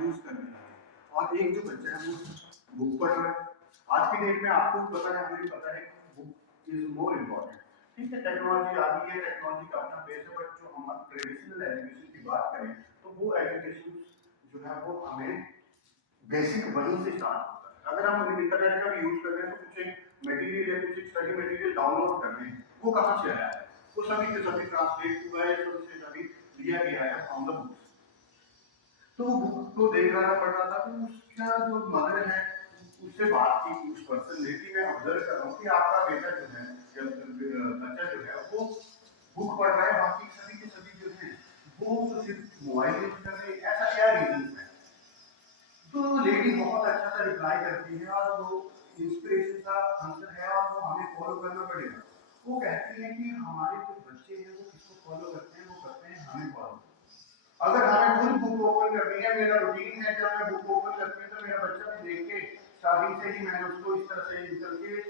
Use करने हैं और एक जो बच्चा है वो बुक पढ़ रहा है। आज की डेट में आपको पता है, हमें पता है बुक इज मोर इम्पोर्टेंट। ठीक है, टेक्नोलॉजी आ गई है, टेक्नोलॉजी का अपना बेस है, बट जो हम ट्रेडिशनल एजुकेशन की बात करें तो वो एजुकेशन जो है वो हमें बेसिक वहीं से स्टार्ट होता है। अगर हम इंटरनेट का भी यूज कर रहे हैं तो कुछ एक मटेरियल या कुछ एक स्टडी मटेरियल डाउनलोड कर रहे हैं, वो कहाँ से आया है? वो सभी के सभी ट्रांसलेट हुआ है, सभी से सभी लिया गया है फ्रॉम द बुक्स। तो वो बुक को देख रहा पढ़ रहा था, तो उसका जो मदर है उससे बात की, उस पर्सन ने कि मैं ऑब्जर्व कर रहा हूँ कि आपका बेटा जो है या बच्चा जो है वो बुक पढ़ रहा है, बाकी सभी के सभी जो है वो तो सिर्फ मोबाइल यूज कर रहे हैं, ऐसा क्या रीजन है? तो लेडी बहुत अच्छा सा रिप्लाई करती है और वो इंस्पिरेशन का आंसर है और वो हमें फॉलो करना पड़ेगा। वो कहती है कि हमारे जो बच्चे हैं वो किसको फॉलो करते हैं, वो करते हैं हमें फॉलो। अगर हमें खुद बुक ओपन करनी है, मेरा रूटीन है जब मैं बुक ओपन करती हूँ तो मेरा बच्चा भी देख के स्टार्टिंग से ही मैंने उसको इस तरह से इंकलकेट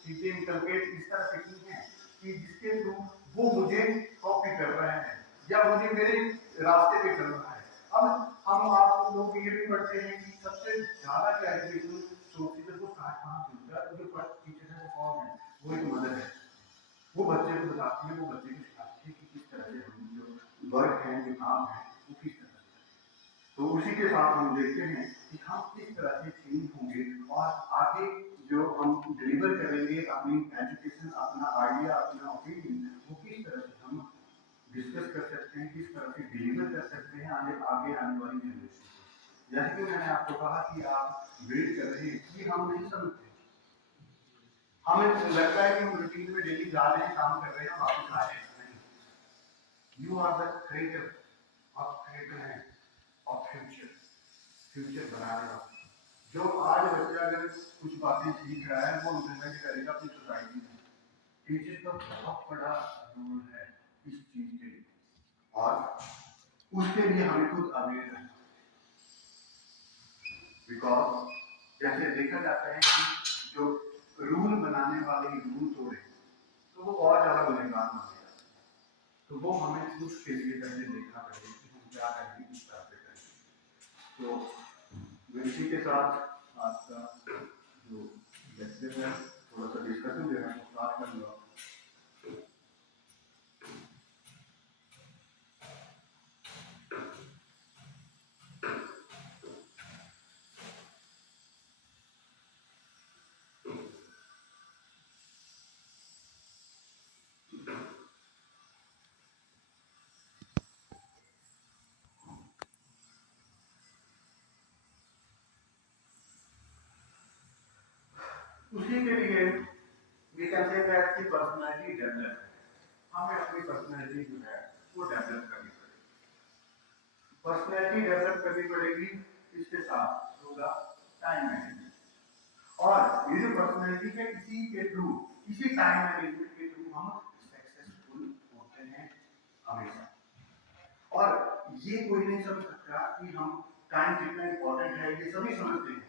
चीजें इंकलकेट इस तरह से की हैं कि जिसके थ्रू वो मुझे कॉपी कर रहा है या मुझे मेरे रास्ते पे चल रहा है। अब हम आप लोग ये भी पढ़ते हैं कि सबसे ज्यादा क्या एजुकेशन सोर्सेज को कहाँ से मिलता है, तो जो फर्स्ट टीचर है वो कौन है? वो एक मदर है। वो बच्चे को बताती है, वो बच्चे को सिखाती है कि किस तरह से हम जो वर्क है, जो काम है, वो किस तरह से करें। तो उसी के साथ हम देखते हैं कि हम किस तरह से चेंज होंगे और आगे जो हम डिलीवर करेंगे अपनी एजुकेशन, अपना आइडिया, अपना ओपिनियन, वो किस तरह से हम डिस्कस कर सकते हैं, किस तरह से डिलीवर कर सकते हैं आगे आने वाली जनरेशन को। जैसे कि मैंने आपको कहा कि आप वेट कर रहे हैं कि हम नहीं समझते, हमें लगता है कि हम रूटीन में डेली जा रहे हैं, काम कर रहे हैं, वापस आ रहे हैं। नहीं, you are the creator of creator of future, future बनाने वाला। जो आज बच्चा अगर कुछ बातें सीख रहा है वो इम्प्लीमेंट करेगा अपनी सोसाइटी में। टीचर का बहुत बड़ा रोल है इस चीज के लिए और उसके लिए हमें खुद अवेयर रहना, बिकॉज जैसे देखा जाता है कि जो रूल बनाने वाले रूल तोड़े तो वो और ज्यादा गुनहगार माने जाते हैं। तो वो हमें उसके लिए पहले देखना पड़ेगा कि हम क्या करेंगे, किस तरह से करेंगे। तो इसी के साथ आपका जो लेक्चर है थोड़ा सा डिस्कशन जो है स्टार्ट कर लो। उसी के लिए ये कहते हैं कि पर्सनैलिटी डेवलप, हमें अपनी पर्सनैलिटी जो है वो डेवलप करनी पड़ेगी। पर्सनैलिटी डेवलप करनी पड़ेगी, इसके साथ होगा टाइम मैनेजमेंट। और ये जो पर्सनैलिटी है इसी के थ्रू, इसी टाइम मैनेजमेंट के थ्रू हम सक्सेसफुल होते हैं हमेशा। और ये कोई नहीं समझ सकता कि हम टाइम कितना इंपॉर्टेंट है, ये सभी समझते हैं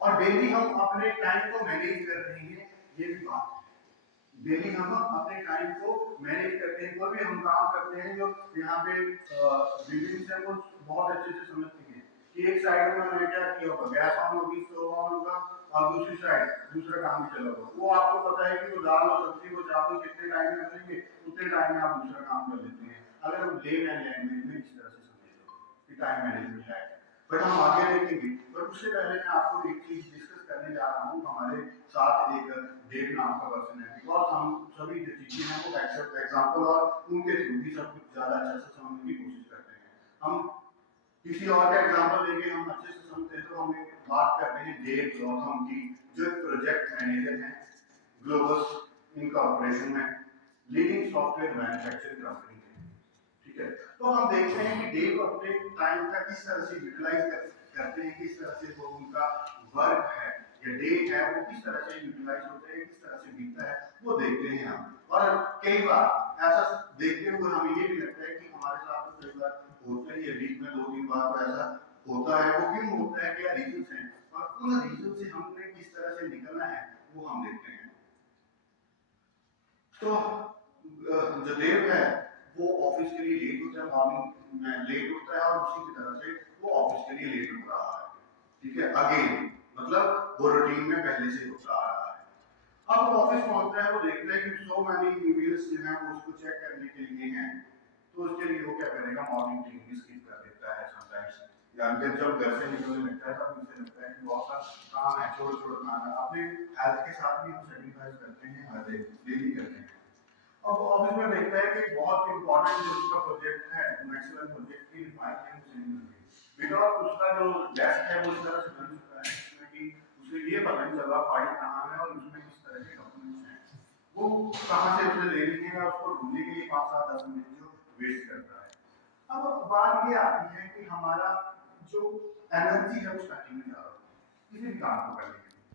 और डेली हम अपने टाइम को मैनेज कर रहे हैं, ये भी बात है। डेली हम अपने टाइम को मैनेज करते हैं, कोई भी हम काम करते हैं जो यहाँ पे बिल्डिंग्स है वो बहुत अच्छे से समझते हैं कि एक साइड में मैंने क्या किया होगा, गैस ऑन होगी, स्टोव ऑन होगा और दूसरी साइड दूसरा काम भी चला होगा। वो आपको पता है कि वो दाल और सब्जी को चावल कितने टाइम में बनेंगे, उतने टाइम में आप दूसरा काम कर लेते हैं। अगर हम लेन एंड लैंग्वेज में इस तरह से समझे कि टाइम मैनेजमेंट है। बट हम आगे देखेंगे, पर उससे पहले मैं आपको एक चीज डिस्कस करने जा रहा हूँ। हमारे साथ एक देव नाम का पर्सन है, बिकॉज हम सभी जो चीजें हैं वो एक्सेप्ट एग्जाम्पल और उनके थ्रू भी सब कुछ ज्यादा अच्छे से समझने की कोशिश करते हैं। हम किसी और का एग्जाम्पल लेके हम अच्छे से समझते हैं तो हम बात करते हैं देव गौतम की, जो प्रोजेक्ट मैनेजर हैं ग्लोबल इनकॉर्पोरेशन में, लीडिंग सॉफ्टवेयर मैन्युफैक्चरिंग कंपनी है। ठीक है, तो हम देखते हैं कि देव अपने टाइम का किस तरह से यूटिलाइज करते हैं, किस तरह से वो उनका वर्क है या डे है वो किस तरह से यूटिलाइज होते हैं, किस तरह से बीतता है, वो देखते हैं हम। और कई बार ऐसा देखते हुए हमें ये भी लगता है कि हमारे साथ तो कई बार होता ही है, वीक में 2-3 बार तो ऐसा होता है। वो क्यों होता है, क्या रीजंस हैं और उन रीजन से हमने किस तरह से निकलना है वो हम देखते हैं। तो जो देव है वो ऑफिस के लिए लेट होता है, मॉर्निंग में लेट उठता है और उसी की तरह से वो ऑफिस के लिए के लेट हो रहा है, ठीक है, अगेन मतलब वो रूटीन में पहले से होता आ रहा है। अब ऑफिस पहुंचता है, वो देखता है कि सो मैनी ईमेल्स जो हैं वो उसको चेक करने के लिए हैं, तो उसके लिए वो क्या करेगा, मॉर्निंग मीटिंग भी स्किप कर देता है समटाइम्स, या फिर जब घर से निकलने लगता है तब उसे लगता है कि बहुत सा काम है, छोटे छोटे काम है, अपने हेल्थ के साथ भी हम सेक्रीफाइस करते हैं हर डेली करते हैं। अब ऑफिस में देखता है कि बहुत इंपॉर्टेंट जो उसका प्रोजेक्ट है, मैक्सिमम प्रोजेक्ट की फाइल है उसे नहीं मिल रही, बिकॉज उसका जो डेस्क है वो इस तरह से बन चुका है जिसमें कि उसे ये पता नहीं चल रहा फाइल कहाँ है और उसमें किस तरह के डॉक्यूमेंट्स हैं, वो कहाँ से उसे लेनी है, उसको ढूंढने के लिए 5-7-10 मिनट जो वेस्ट करता है। अब बात ये आती है कि हमारा जो एनर्जी है वो स्टार्टिंग में जा रहा है किसी भी काम को करने के लिए,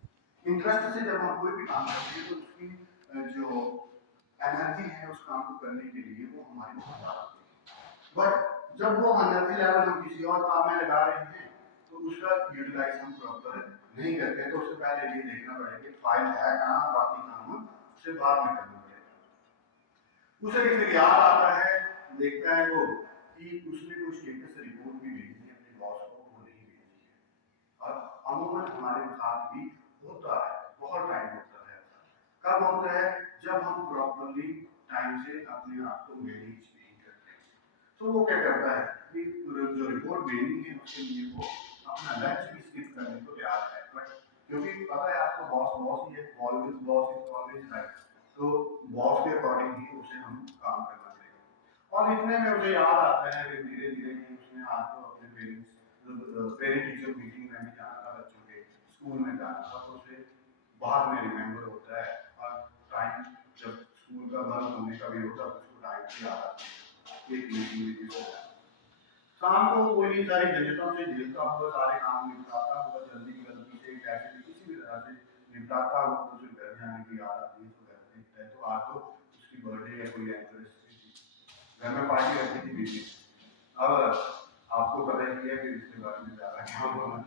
इंटरेस्ट से जब हम कोई भी काम करते हैं तो उसकी जो एनर्जी है उस काम को करने के लिए वो हमारी बहुत ज़्यादा होती है, बट जब वो एनर्जी लेवल हम किसी और काम में लगा रहे हैं तो उसका यूटिलाइज हम प्रॉपर नहीं करते हैं, तो उससे पहले ये देखना पड़ेगा कि फाइल है कहाँ, बाकी काम उससे बाद में करना पड़ेगा। उसे फिर याद आता है, देखता है वो कि उसने कोई स्टेटस रिपोर्ट भी भेजी है अपने बॉस को, वो नहीं भेजी है, और अमूमन हमारे साथ भी होता है, बहुत टाइम होता है। कब होता है, जब हम प्रॉपर्ली टाइम से अपने आप को मैनेज नहीं करते, तो वो क्या करता है कि जो रिपोर्ट भेजनी है उसके लिए वो अपना लंच भी स्किप करने को तैयार है, बट क्योंकि पता है आपको बॉस बॉस ही है, always boss is always right, तो बॉस के अकॉर्डिंग ही उसे हम काम करना पड़ेगा। और इतने में उसे याद आता है कि धीरे धीरे कि उसने आज तो अपने पेरेंट टीचर मीटिंग में भी जाना था, बच्चों के स्कूल में जाना था, तो उसे बाद में रिमेंबर होता है, और टाइम जब स्कूल का बंद होने का भी होता है उसको टाइम से याद आता है एक मीटिंग भी हो जाए। शाम को कोई सारी झंझटों से झेलता हुआ सारे काम निपटाता हुआ जल्दी जल्दी से कैसे भी किसी भी तरह से निपटाता हुआ उसे घर जाने की याद आती है, तो घर देखता है तो आज तो उसकी बर्थडे या कोई एनिवर्सरी थी, घर में पार्टी रखी थी बीच में, अब आपको पता ही है कि इसके बारे में ज़्यादा क्या होगा,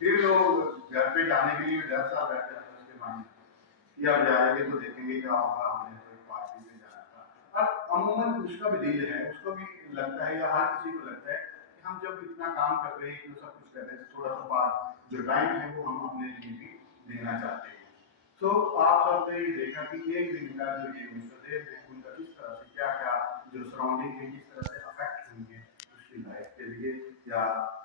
फिर लोग घर पे जाने के लिए डर सा बैठ जाता है उसके माइंड में कि अब जाएंगे तो देखेंगे क्या होगा, हमने तो एक पार्टी में जाना था। और अमूमन उसका भी दिल है, उसको भी लगता है या हर किसी को लगता है कि हम जब इतना काम कर रहे हैं, इतना सब कुछ कर रहे हैं, थोड़ा सा बात जो टाइम है वो हम अपने लिए भी देना चाहते हैं। तो आप सबने ये देखा कि एक दिन का जो ये मिस्टर देव है उनका किस तरह से क्या क्या जो सराउंडिंग है किस तरह से अफेक्ट हुई है उसकी लाइफ के लिए, या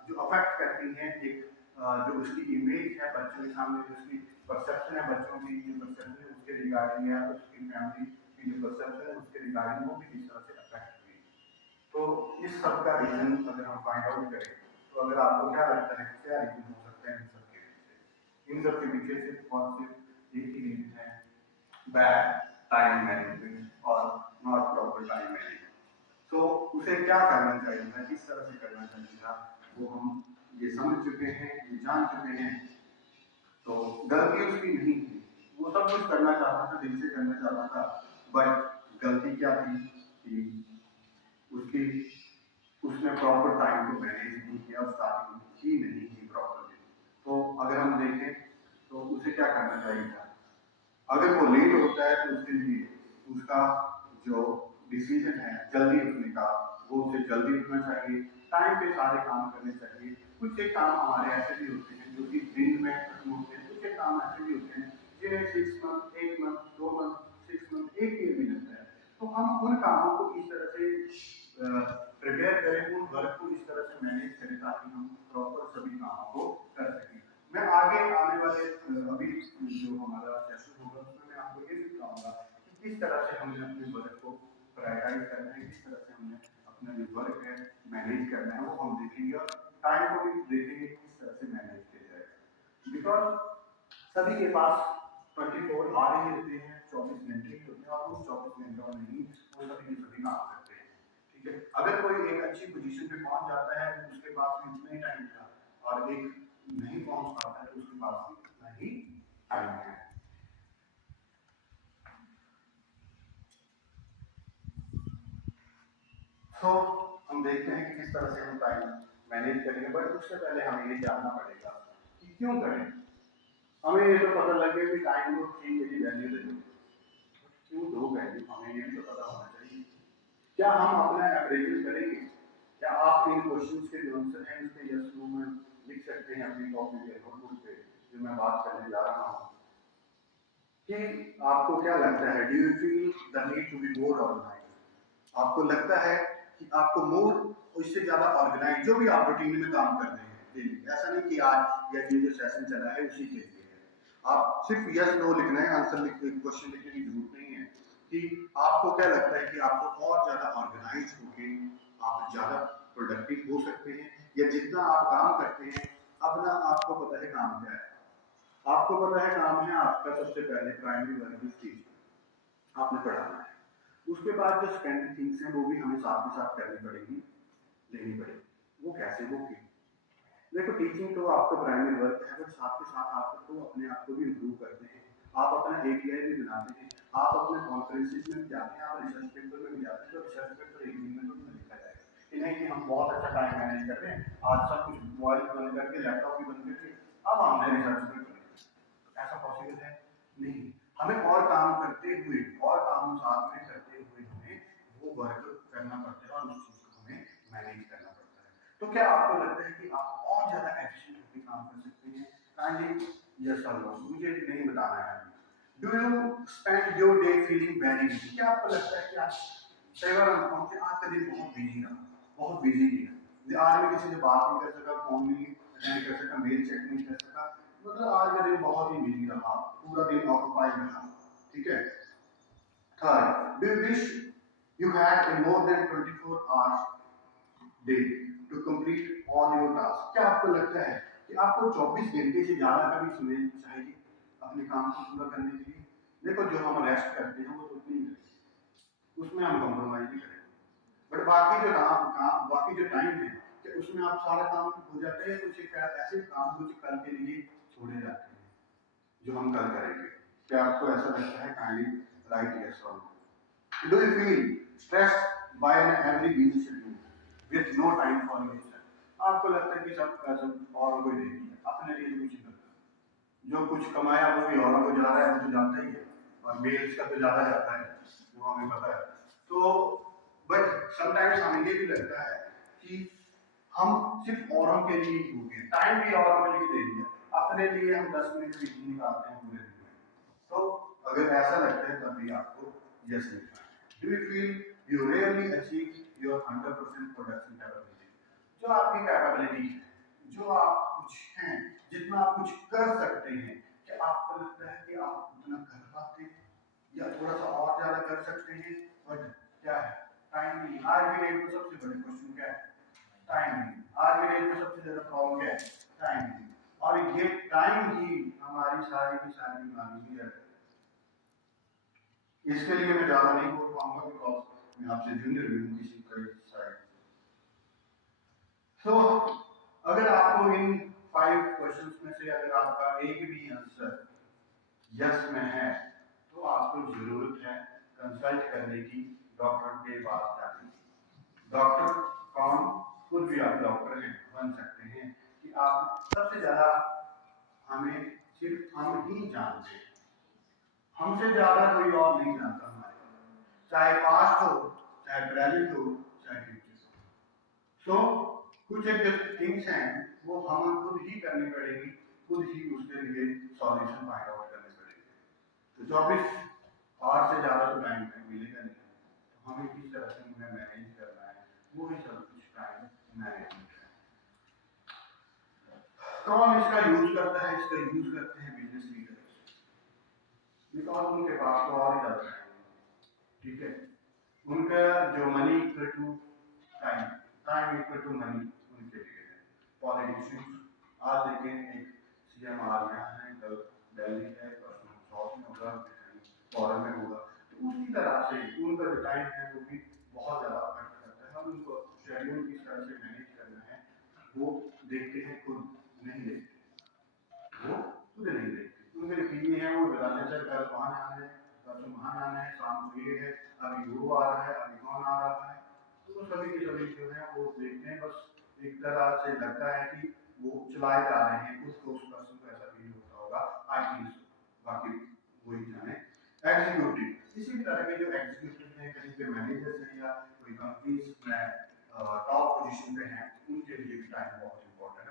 जो अफेक्ट करती हैं एक जो उसकी इमेज है बच्चों के सामने, जो उसकी परसेप्शन है बच्चों की, जो परसेप्शन है उसके रिगार्डिंग है, उसकी फैमिली की जो परसेप्शन है उसके रिगार्डिंग वो भी किस तरह से अफेक्ट हुई। तो इस सब का रीजन अगर हम फाइंड आउट करें तो अगर आपको क्या लगता है कि क्या रीजन हो सकते हैं इन सब के पीछे, इन सब के पीछे सिर्फ कौन से एक ही रीजन है, बैड टाइम मैनेजमेंट और नॉट प्रॉपर टाइम मैनेजमेंट। तो उसे क्या करना चाहिए था, किस तरह से करना चाहिए था, वो हम ये समझ चुके हैं, ये जान चुके हैं। तो गलती उसकी नहीं थी, वो सब कुछ करना चाहता था, दिल से करना चाहता था, बट गलती क्या थी कि उसकी उसने प्रॉपर टाइम को मैनेज नहीं किया, स्टार्टिंग ही नहीं की प्रॉपरली। तो अगर हम देखें तो उसे क्या करना चाहिए था, अगर वो लेट होता है तो उसके लिए उसका जो डिसीजन है जल्दी उठने का, वो उसे जल्दी उठना चाहिए, टाइम पे सारे काम करने चाहिए। कुछ एक काम हमारे ऐसे भी होते हैं जो कि दिन में खत्म होते हैं, कुछ एक काम ऐसे भी होते हैं जिन्हें 6 month, 1 month, 2 month, 6 month, 1 year भी लगता है। तो हम उन कामों को इस तरह से प्रिपेयर करें, उन वर्क को इस तरह से मैनेज करें ताकि हम प्रॉपर सभी कामों को कर सकें। मैं आगे आने वाले अभी जो हमारा सेशन होगा उसमें मैं आपको ये भी बताऊंगा कि किस तरह से हमें अपने वर्क को प्रायोरिटाइज करना है, किस तरह से हमें अपना जो वर्क है मैनेज करना है, वो हम देखेंगे और टाइम को भी देखेंगे किस तरह से मैनेज किया जाएगा। बिकॉज सभी के पास 24 आवर ही होते हैं, 24 घंटे ही होते हैं, और उस 24 घंटों में ही वो सभी के सभी काम करते हैं। ठीक है, अगर कोई एक अच्छी पोजीशन पे पहुंच जाता है तो उसके पास भी उतना ही टाइम था, और एक नहीं पहुंच पाता है तो उसके पास भी उतना ही टाइम है। तो हम देखते हैं कि किस तरह से हम टाइम मैनेज करेंगे, बट उससे पहले हमें ये जानना पड़ेगा कि क्यों करें। हमें ये तो पता लग गया कि टाइम को ठीक है वैल्यू दे दो, क्यों दो वैल्यू हमें ये भी तो पता होना चाहिए। क्या हम अपना अप्रेजल करेंगे, क्या आप इन क्वेश्चंस के जो आंसर हैं इसके यस नो में सकते हैं अपनी टॉपिक के नोटबुक पे जो मैं बात करने जा रहा हूँ कि आपको क्या लगता है, do you feel the need to be more organise? आपको लगता है कि आपको मोर इससे ज्यादा ऑर्गेनाइज जो भी आप रूटीन में काम कर रहे हैं डेली, ऐसा नहीं कि आज या ये जो सेशन चला है उसी के लिए है, आप सिर्फ यस नो लिखना है, आंसर लिख क्वेश्चन लिखने की जरूरत नहीं है कि आपको क्या लगता है कि आपको और ज्यादा ऑर्गेनाइज होके आप ज्यादा प्रोडक्टिव हो सकते हैं, या जितना आप काम करते हैं अपना आपको पता है काम क्या है, आपको पता है काम है आपका सबसे पहले प्राइमरी वर्क स्टेज आपने पढ़ाना है, उसके बाद जो सेकेंडरी थिंग्स हैं वो भी हमें साथ ही साथ करनी पड़ेगी, लेनी पड़ेगी। वो कैसे होगी? देखो टीचिंग तो आपका प्राइमरी वर्क है, बट साथ के साथ आप तो अपने आप को भी इम्प्रूव करते हैं, आप अपना एपीआई भी बनाते हैं, आप अपने कॉन्फ्रेंसेस में भी जाते हैं, आप रिसर्च पेपर में भी जाते हैं, तो रिसर्च पेपर एक दिन में तो नहीं लिखा जाएगा कि नहीं कि हम बहुत अच्छा टाइम मैनेज कर रहे हैं, आज सब कुछ मोबाइल बंद करके लैपटॉप भी बंद करके अब हमने रिसर्च पेपर लिखा, ऐसा पॉसिबल है नहीं। हमें और काम करते हुए और काम साथ में करते हुए हमें वो वर्क करना पड़ता है और उस चीज को हमें मैनेज करना पड़ता है। तो क्या आपको लगता है कि आप और ज्यादा एफिशिएंट होकर काम कर सकते हैं? काइंडली यस और नो, मुझे नहीं बताना है। Do you spend your day feeling very busy? क्या आपको लगता है कि आज कई बार हम कहते हैं आज का दिन बहुत बिजी रहा, बहुत बिजी गया, आज मैं किसी से बात नहीं कर सका, फोन नहीं अटेंड कर सका, मेल चेक नहीं कर सका, मतलब आज का दिन बहुत ही बिजी रहा, पूरा दिन ऑक्यूपाइड रहा, ठीक है। Third, do you wish you had a more than 24 hours day to complete all your tasks? क्या आपको लगता है कि आपको 24 घंटे से ज्यादा का भी समय चाहिए अपने काम को पूरा करने के लिए? देखो जो हम रेस्ट करते हैं वो तो उतनी ही करेंगे, उसमें हम कॉम्प्रोमाइज नहीं करेंगे, बट बाकी जो काम बाकी जो टाइम है कि उसमें आप सारा काम हो जाते हैं, कुछ ऐसे काम कुछ कल के लिए छोड़े जाते हैं जो हम कल करेंगे। क्या आपको ऐसा लगता है? काइंडली राइट यस और no. Do you feel stressed by an every busy schedule with no time for yourself? आपको लगता है कि सब औरों को दे दिया, अपने लिए कुछ नहीं करता, जो कुछ कमाया वो भी औरों को जा रहा है, वो तो जाता ही है, और मेल्स का तो ज्यादा जाता है, वो हमें पता है। तो बट समटाइम्स हमें ये भी लगता है कि हम सिर्फ औरों के लिए ही हो गए, टाइम भी औरों के लिए दे दिया, अपने लिए हम 10 मिनट भी नहीं निकालते हैं पूरे दिन में। तो अगर ऐसा लगता है तभी आपको यस लिखना है। Do you feel you rarely achieve your 100% production capability? जो आपकी कैपेबिलिटी है, जो आप कुछ हैं, जितना आप कुछ कर सकते हैं, क्या आपको लगता है कि आप उतना कर पाते हैं या थोड़ा सा और ज्यादा कर सकते हैं? बट क्या है? टाइम नहीं। आज के डेट में सबसे बड़ी क्वेश्चन क्या है? टाइम नहीं। आज के डेट में सबसे ज्यादा प्रॉब्लम क्या है? टाइम नहीं। और ये टाइम ही हमारी सारी की सारी बीमारी है। इसके लिए मैं ज्यादा नहीं बोल पाऊंगा बिकॉज मैं आपसे जूनियर भी हूँ किसी साइड। सो अगर आपको इन 5 क्वेश्चंस में से अगर आपका एक भी आंसर यस में है तो आपको जरूरत है कंसल्ट करने की, डॉक्टर के पास जाने की। डॉक्टर कौन? खुद भी आप डॉक्टर हैं, बन सकते हैं कि आप सबसे ज्यादा हमें सिर्फ हम ही जानते हैं, हमसे ज्यादा कोई और नहीं जानता हमारे, चाहे पास्ट हो, चाहे प्रेजेंट हो, चाहे फ्यूचर हो। सो कुछ एक थिंग्स हैं वो हमें खुद ही करनी पड़ेगी, खुद ही उसके लिए सॉल्यूशन फाइंड आउट करने पड़ेंगे। तो 24 आवर से ज्यादा तो टाइम मिलेगा नहीं, तो हमें किस तरह से उन्हें मैनेज करना है, वो ही सब कुछ टाइम मैनेजमेंट है। कौन इसका यूज करता है? इसका यूज करते हैं बिजनेस लीडर्स, बिकॉज उनके पास तो और ही ज्यादा टाइम, ठीक है। उनका जो money equal to time, time equal to money उनके लिए है। पॉलिटिशियंस आज देखें, एक सीएम आ रहा है, कल दिल्ली है, परसों साउथ में होगा, फॉरेन में होगा, तो उसी तरह से उनका जो टाइम है वो भी बहुत ज्यादा अफेक्ट करता है। हम उनको शेड्यूल किस तरह से मैनेज करना है वो देखते हैं, खुद नहीं देखते, वो खुद नहीं देखते। उनके पीए हैं वो बताते हैं सर कल वहाँ जाना है, परसों वहाँ जाना है, शाम को ये है, अभी वो आ रहा है, अभी कौन आ रहा है, तो वो सभी के सभी जो है वो देखते हैं। बस एक तरह से लगता है कि वो चलाए जा रहे हैं, उसको उस पर्सन को ऐसा फील होता होगा, आई थिंक सो, बाकी वही जाने। एग्जीक्यूटिव, इसी तरह के जो एग्जीक्यूटिव हैं, कहीं पे मैनेजर्स हैं या कोई कंपनीज में टॉप पोजीशन पे हैं, उनके लिए भी टाइम बहुत इंपॉर्टेंट